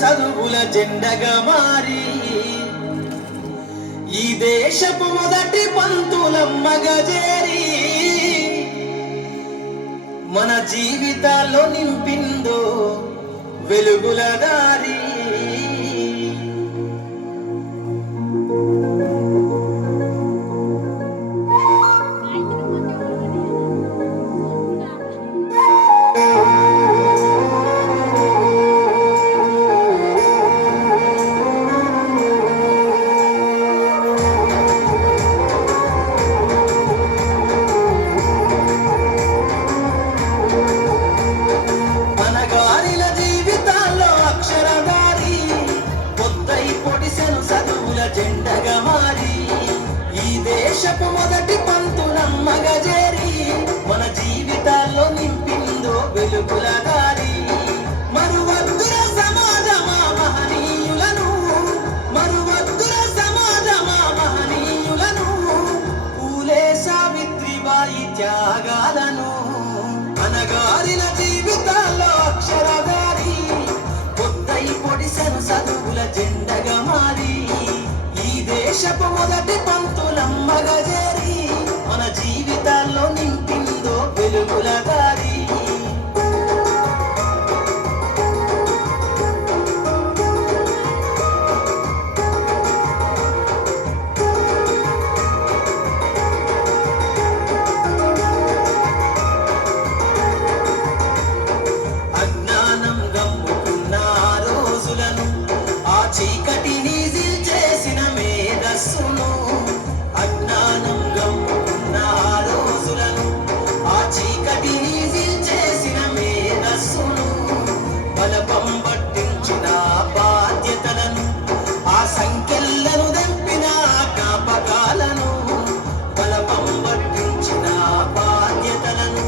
చదువుల జెండగా మారి ఈ దేశపు మొదటి పంతులమ్మగా చేరి మన జీవితాల్లో నింపిందో వెలుగుల దారి. జెండగా మారి ఈ దేశపు మొదటి పంతులమ్మగా చేరి మన జీవితాల్లో నింపిందో వెలుగుల దారి. మరువద్దుర సమాజమా మహనీయులను, మరువద్దుర సమాజమా మహనీయులను, పూలే సావిత్రిబాయి త్యాగాలను. అనగారిన జీవితాల్లో అక్షరదారి పొద్దై పొడిసెను చదువుల జెండగా మారి దేశపు మొదటి పంతులమ్మగా చేరి మన జీవితాల్లో నింపిందో వెలుగుల దారి. అజ్ఞానం గమ్ముకున్న రోజులను ఆ చీకటిని అజ్ఞానం గమ్ముకున్న రోజులను ఆ చీకటిని చేసిన మేధస్సును బలపం పట్టించిన బాధ్యతలను ఆ సంఖ్యలను దంపిన జ్ఞాపకాలను బలపం పట్టించిన బాధ్యతలను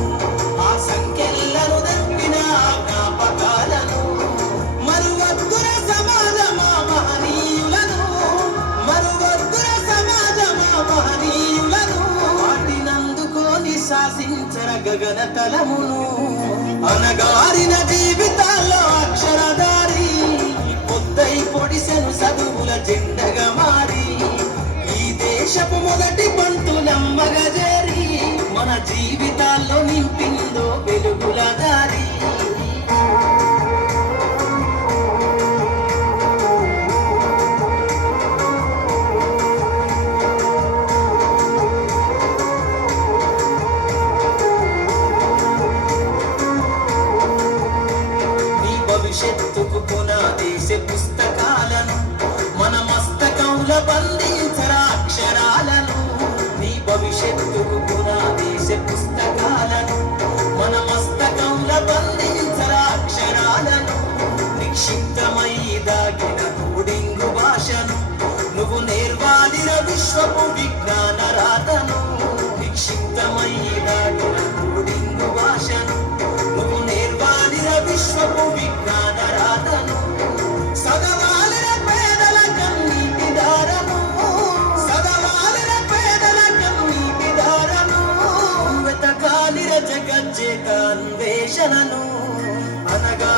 ఆ సంఖ్యలను దంపిన జ్ఞాపకాలను. మరువద్దుర సమాజమా మహనీయులను, మరువద్దుర మహనీయులను, వాటినందుకోని శాసించర గగన తలమును. అనగారిన జీవితాల్లో అక్షరదారి పొద్దై పొడిసెను చదువుల జెండగా మారి ఈ దేశపు మొదటి పంతులమ్మగా చేరి మన జీవితాల్లో నింపిందో వెలుగుల దారి. భవిష్యత్తుకు పునాదేశ పుస్తకాలను మన మస్తకంలో బంధించరా అక్షరాలను. నీ భవిష్యత్తుకు పునాదేశ పుస్తకాలను మన మస్తకంలో బంధించరా అక్షరాలను. నిక్షిప్తమై దాగిన కూడింగు భాషను నువ్వు నేర్వాలిర విశ్వపు విజ్ఞాన రాతను. నిక్షిప్తమై దాగిన కూడింగు భాషను నువ్వు నేర్వాలిర విశ్వపు విజ్ఞాన రాతను. సదవాలిర పేదల కన్నీటి దారను, సదవాలిర పేదల కన్నీటి దారను, వెతకాలిర జగజ్జేత అన్వేషణను. అనగా